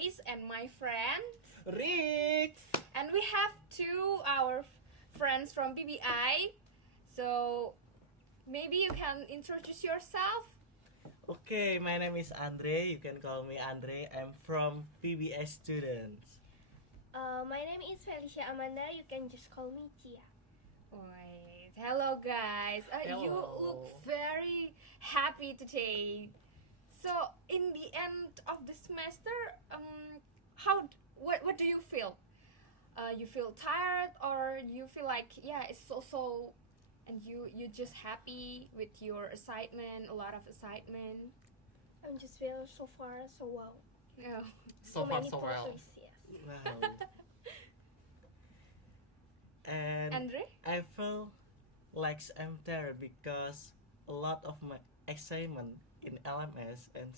Grace and my friend. Rix! And we have our friends from PBI. So maybe you can introduce yourself. Okay, my name is Andre. You can call me Andre. I'm from PBI students. My name is Felicia Amanda. You can just call me Tia. Wait, hello guys. Hello. You look very happy today. So in the end of the semester, what do you feel? You feel tired, or you feel like it's so, and you just happy with your assignment, a lot of assignment. I'm just feel so far so well. Yeah. So far, many so well. photos, yes. Wow. And Andre? I feel like I'm tired because a lot of my assignment in LMS and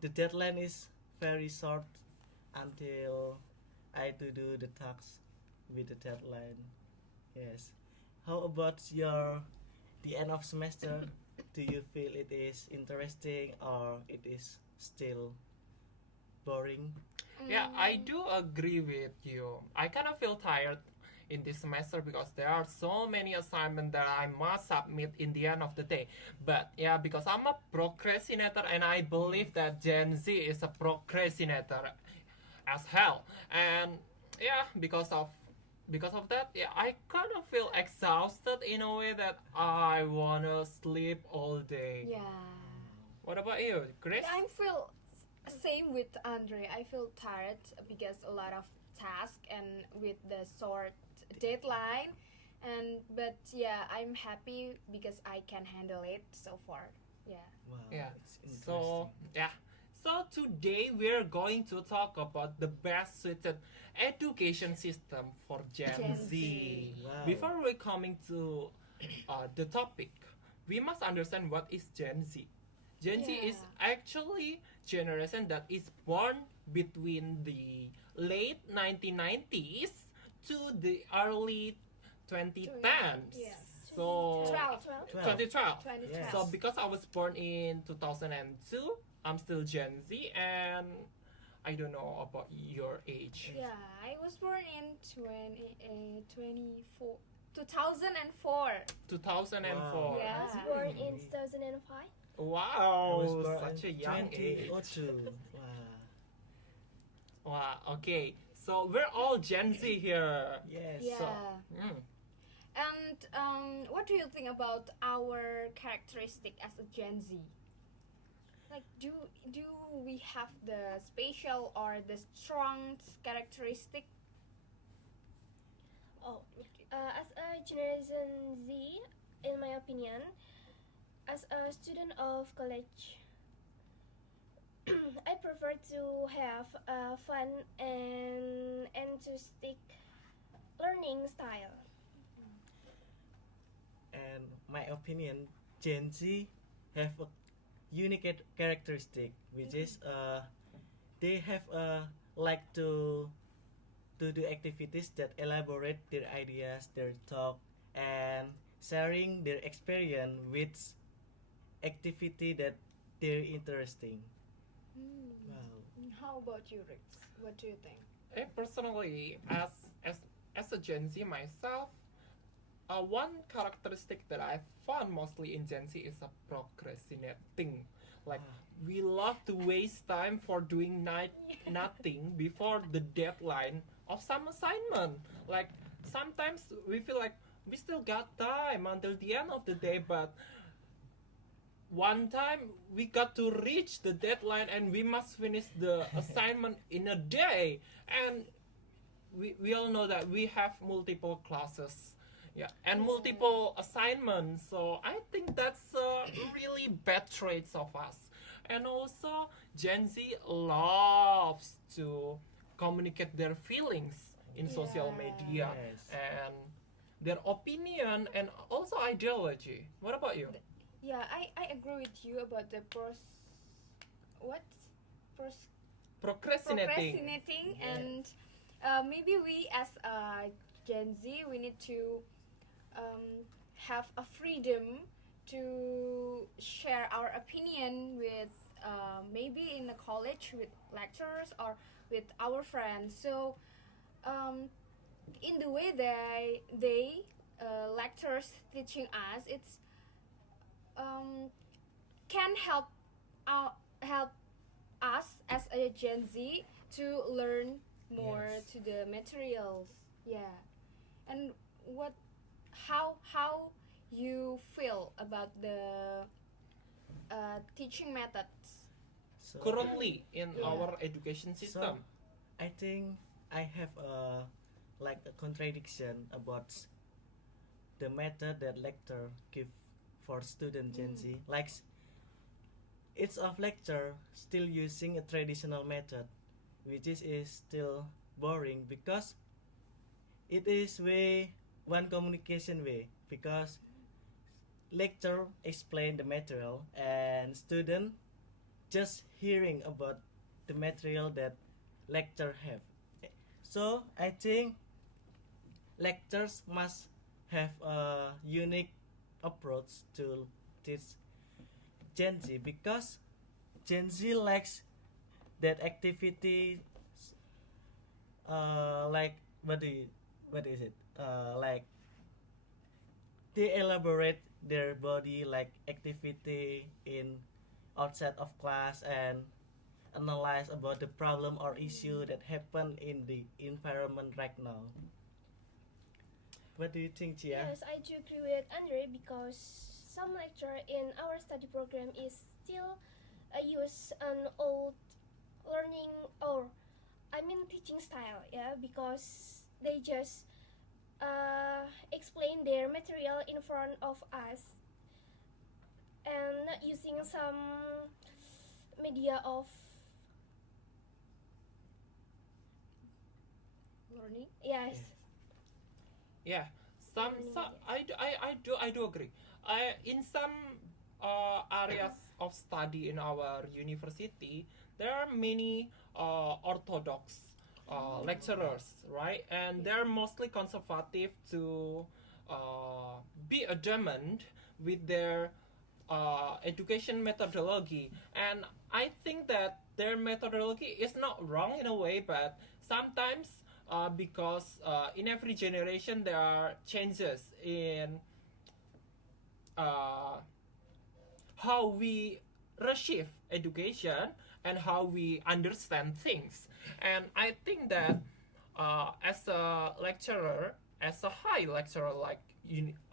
the deadline is very short until I to do the tasks with the deadline. Yes. How about the end of semester? Do you feel it is interesting or it is still boring? Yeah, I do agree with you. I kind of feel tired in this semester because there are so many assignments that I must submit in the end of the day. But yeah, because I'm a procrastinator and I believe that Gen Z is a procrastinator as hell. And yeah, because of that, yeah, I kind of feel exhausted in a way that I wanna sleep all day. Yeah. What about you, Chris? Yeah, I feel same with Andre. I feel tired because a lot of tasks and with the short deadline, but yeah, I'm happy because I can handle it so far. Yeah. Wow. Yeah. It's interesting. So today we're going to talk about the best suited education system for Gen Gen Z. Z. Wow. Before we coming to the topic, we must understand what is Gen Z. Gen Z is Yeah. actually generation that is born between the late 1990s to the early 2010s. Yeah. So 2012. 2012. 2012. Yes. So because I was born in 2002, I'm still Gen Z, and I don't know about your age. Yeah, I was born in 2004. 2004. Wow. Yeah. I was born in 2005. I Wow, was born such a in young age. 2002. Wow. Wow, okay. So we're all Gen Z here. Yes. Yeah. So, And what do you think about our characteristic as a Gen Z? Like, do we have the special or the strong characteristic? As a Generation Z, in my opinion, as a student of college, I prefer to have a fun and enthusiastic learning style. And my opinion, Gen Z have a unique characteristic, which is they have like to do activities that elaborate their ideas, their talk, and sharing their experience with activity that they're interesting. Wow. How about you, Rix? What do you think? Personally, as a Gen Z myself, one characteristic that I found mostly in Gen Z is a procrastinating. Like, we love to waste time for doing nothing before the deadline of some assignment. Like, sometimes we feel like we still got time until the end of the day, but one time we got to reach the deadline and we must finish the assignment in a day. And we all know that we have multiple classes. Yeah, and multiple assignments. So I think that's really bad traits of us. And also, Gen Z loves to communicate their feelings in social media Yes. and their opinion and also ideology. What about you? Yeah, I agree with you about the procrastinating Yeah. and maybe we as a Gen Z we need to have a freedom to share our opinion with maybe in a college with lecturers or with our friends. So in the way they lecturers teaching us, it's can help us as a Gen Z to learn more Yes. to the materials. Yeah, and what how you feel about the teaching methods? So Currently in Yeah. our education system. I think I have a like a contradiction about the method that lecturer give for student Gen Z. Like each of lecture still using a traditional method, which is still boring because it is way one communication way because lecture explain the material and student just hearing about the material that lecture have. So I think lectures must have a unique approach to teach Gen Z because Gen Z likes that activity like what is it like they elaborate their body like activity in outside of class and analyze about the problem or issue that happen in the environment right now. What do you think, Chia? Yes, I do agree with Andre because some lecture in our study program is still use an old learning or I mean teaching style, yeah, because they just explain their material in front of us and not using some media of Learning. yes. Yeah, some I do agree. In some areas of study in our university, there are many orthodox lecturers, right? And they're mostly conservative to be adamant with their education methodology, and I think that their methodology is not wrong in a way, but sometimes because in every generation there are changes in uh, how we receive education and how we understand things. And I think that as a lecturer, as a high lecturer like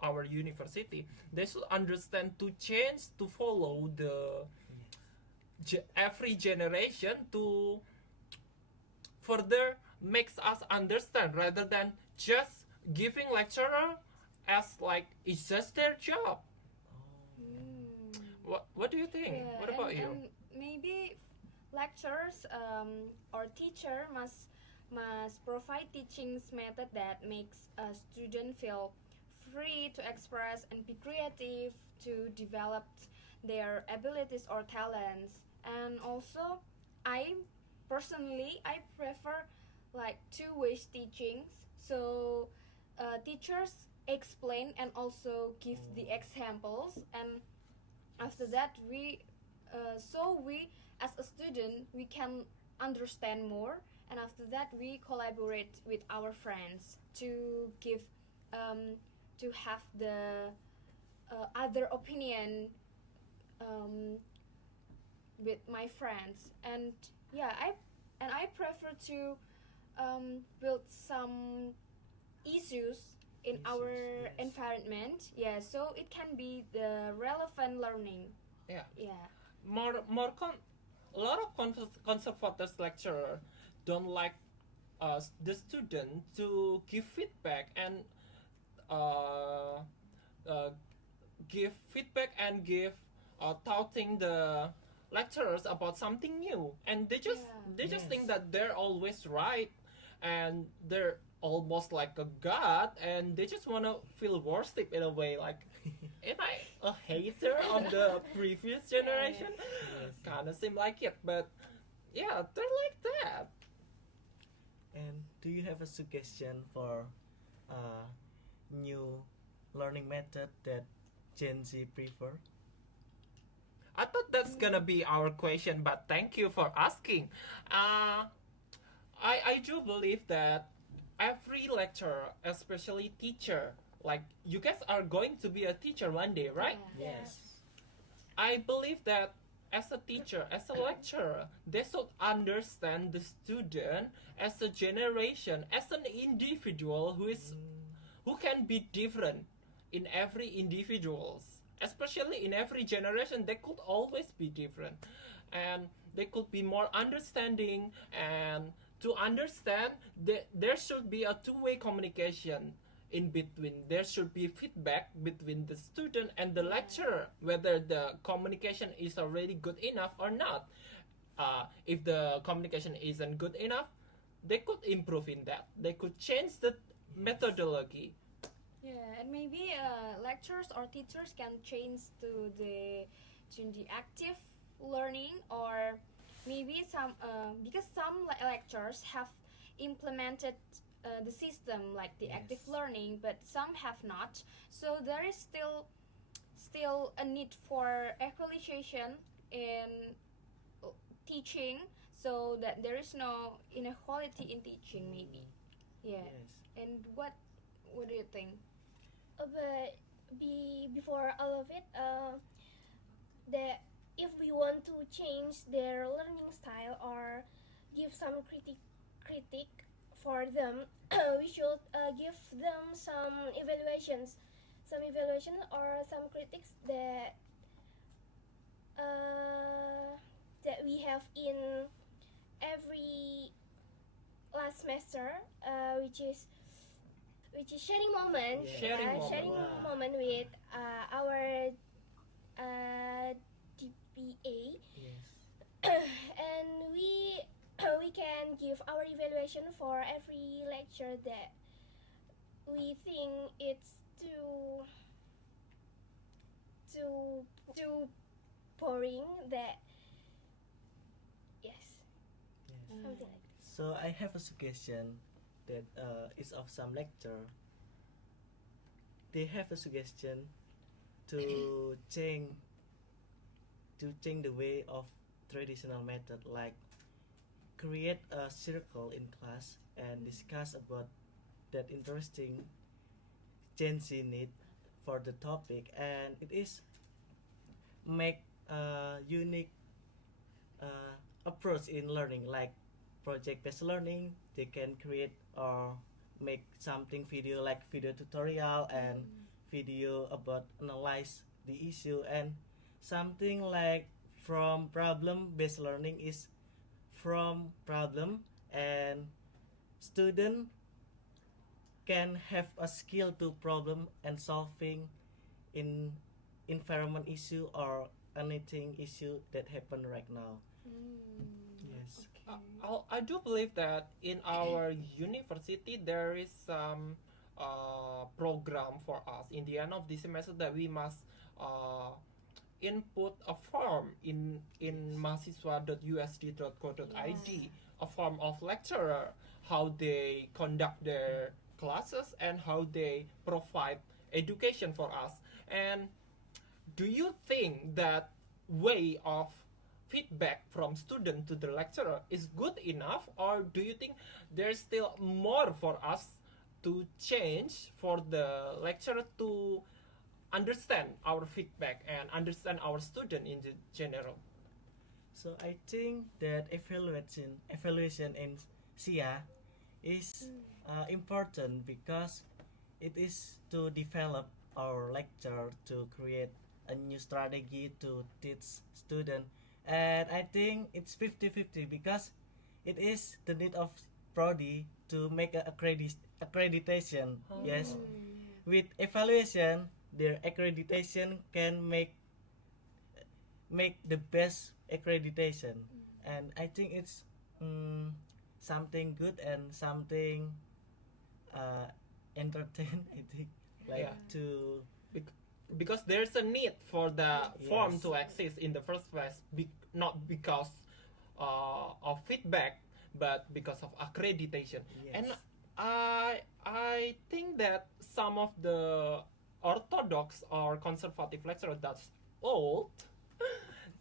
our university, they should understand to change to follow the every generation to further makes us understand rather than just giving lecturer as like it's just their job. What do you think? Yeah, What about you? and maybe lecturers or teacher must provide teachings method that makes a student feel free to express and be creative to develop their abilities or talents. And also I I prefer like two-way teachings. So teachers explain and also give the examples, and after that we as a student we can understand more, and after that we collaborate with our friends to give to have the other opinion um, with my friends. And yeah, I prefer to build some issues in our Yes. environment, yeah, so it can be the relevant learning. Yeah, Yeah. a lot of conservators lecturer don't like the student to give feedback and uh, uh, give touting the lecturers about something new, and they just Yes. think that they're always right and they're almost like a god, and they just want to feel worshipped in a way like am I a hater of the previous generation? Yes. Kind of seem like it, but yeah, they're like that. And do you have a suggestion for new learning method that Gen Z prefer? I thought that's gonna be our question, but thank you for asking. Uh, I do believe that every lecturer, especially teacher, like you guys are going to be a teacher one day, right? Yeah. Yes. I believe that as a teacher, as a lecturer, they should understand the student as a generation, as an individual who can be different in every individuals, especially in every generation. They could always be different, and they could be more understanding. And to understand, there should be a two-way communication in between. There should be feedback between the student and the lecturer, whether the communication is already good enough or not. If the communication isn't good enough, they could improve in that. They could change the methodology. Yeah, and maybe lecturers or teachers can change to the active learning, or maybe some because some lecturers have implemented the system like the active Yes. learning, but some have not. So there is still a need for equalization in teaching, so that there is no inequality in teaching maybe. Yeah. Yes. And what do you think? But before all of it, the if we want to change their learning style or give some critic for them, we should give them some evaluations, or some critics that we have in every last semester, which is sharing moment, Yeah. Sharing moment. moment with our DPA, Yes. and we can give our evaluation for every lecture that we think it's too boring. That yes, Yes. something like that. So I have a suggestion that is of some lecture. They have a suggestion to change the way of traditional method, like create a circle in class and discuss about that interesting Gen Z need for the topic, and it is make a unique approach in learning, like project-based learning. They can create or make something video, like video tutorial and video about analyze the issue, and something like from problem-based learning is from problem, and student can have a skill to problem and solving in environment issue or anything issue that happen right now. Yes. I do believe that in our university there is some program for us in the end of the semester that we must input a form in mahasiswa.usd.co.id, a form of lecturer, how they conduct their classes and how they provide education for us. And do you think that way of feedback from student to the lecturer is good enough, or do you think there's still more for us to change for the lecturer to understand our feedback and understand our student in the general? So I think that evaluation in SIA is important because it is to develop our lecture to create a new strategy to teach student, and I think it's 50-50 because it is the need of Prodi to make a accreditation. Yes, with evaluation their accreditation can make the best accreditation, and I think it's something good and something entertain. I think like Yeah. to Because there's a need for the form Yes. to exist in the first place, not because of feedback, but because of accreditation. Yes. And I think that some of the orthodox or conservative lecturers that's old,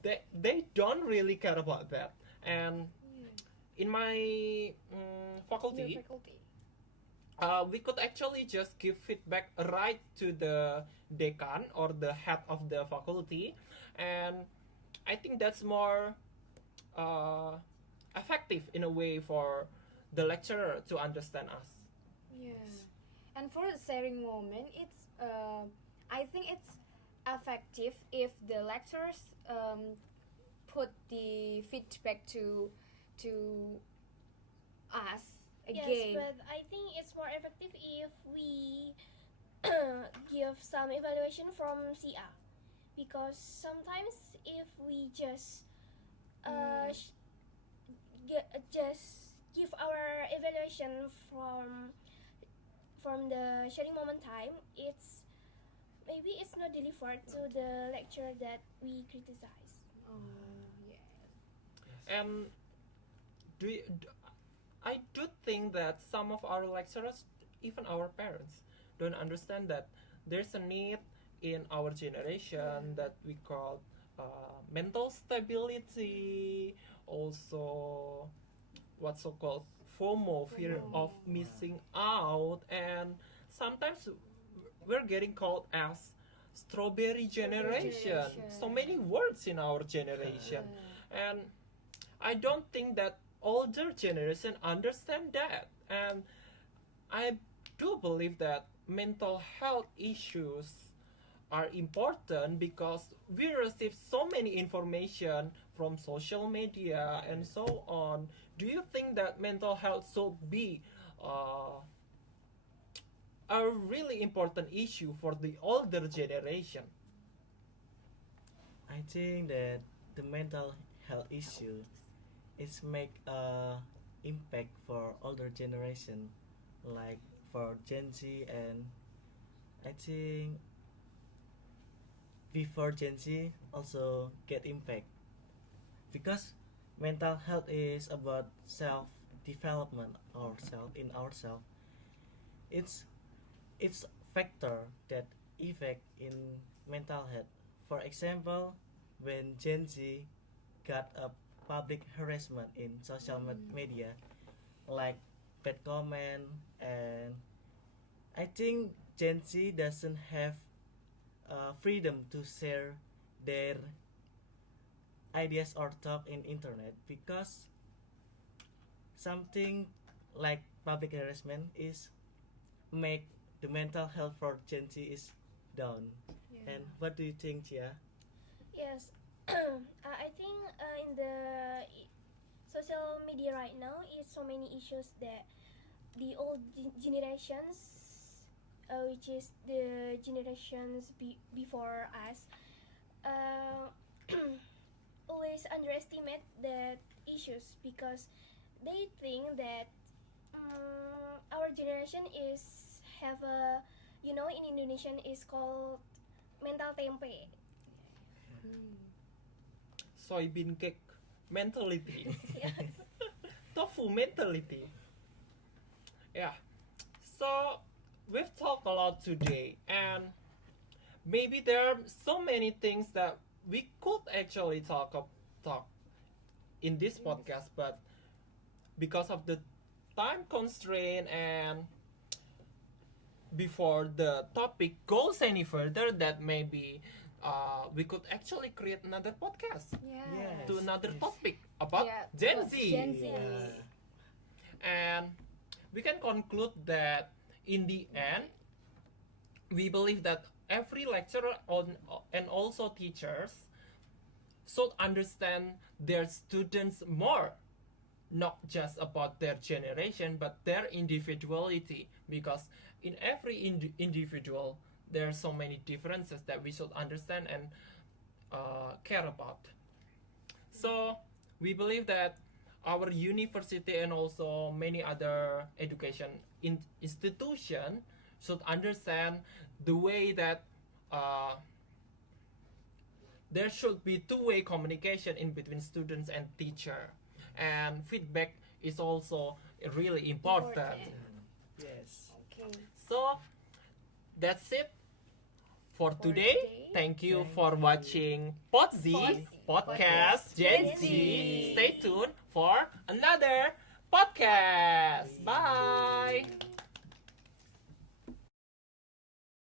they don't really care about that. And in my Your faculty, faculty. we could actually just give feedback right to the decan or the head of the faculty, and I think that's more uh, effective in a way for the lecturer to understand us. Yeah. And for the sharing moment, it's I think it's effective if the lecturers put the feedback to us Yes, again. but I think it's more effective if we give some evaluation from CA, because sometimes if we just just give our evaluation from the sharing moment time, it's maybe it's not delivered to the lecturer that we criticize. Oh yes. And do you, I do think that some of our lecturers, even our parents, don't understand that there's a need in our generation that we call mental stability, also what's so called FOMO, fear FOMO. of missing out, and sometimes we're getting called as strawberry generation. So many words in our generation, and I don't think that older generation understand that. And I do believe that mental health issues are important because we receive so many information from social media and so on. Do you think that mental health should be a really important issue for the older generation? I think that the mental health issue is make a impact for older generation, like for Gen Z, and I think before Gen Z also get impact because mental health is about self development or self in ourselves. It's it's factor that effect in mental health. For example, when Gen Z got a public harassment in social media, like bad comment, and I think Gen Z doesn't have freedom to share their ideas or talk in internet because something like public harassment is make the mental health for Gen Z is down. Yeah. And what do you think, Chia? Yes, I think in the social media right now is so many issues that the old generations, which is the generations before us, uh, always underestimate that issues because they think that our generation is have a, you know, in Indonesian is called mental tempe. Soybean cake mentality. Yes. Tofu mentality. Yeah. So we've talked a lot today, and maybe there are so many things that we could actually talk in this podcast, but because of the time constraint and before the topic goes any further, that maybe we could actually create another podcast Yeah. Yes. to another Yes. topic about Yeah, Gen about Z. Gen Z. And we can conclude that in the end, we believe that every lecturer and also teachers should understand their students more, not just about their generation but their individuality, because in every individual there are so many differences that we should understand and care about. So we believe that our university and also many other education institution should understand the way that there should be two-way communication in between students and teacher, and feedback is also really important. Yes. Okay. So that's it for For today. Thank you Thank for you. watching PodZ Podcast Podcast Gen Gen Z. Z. Stay tuned for another podcast.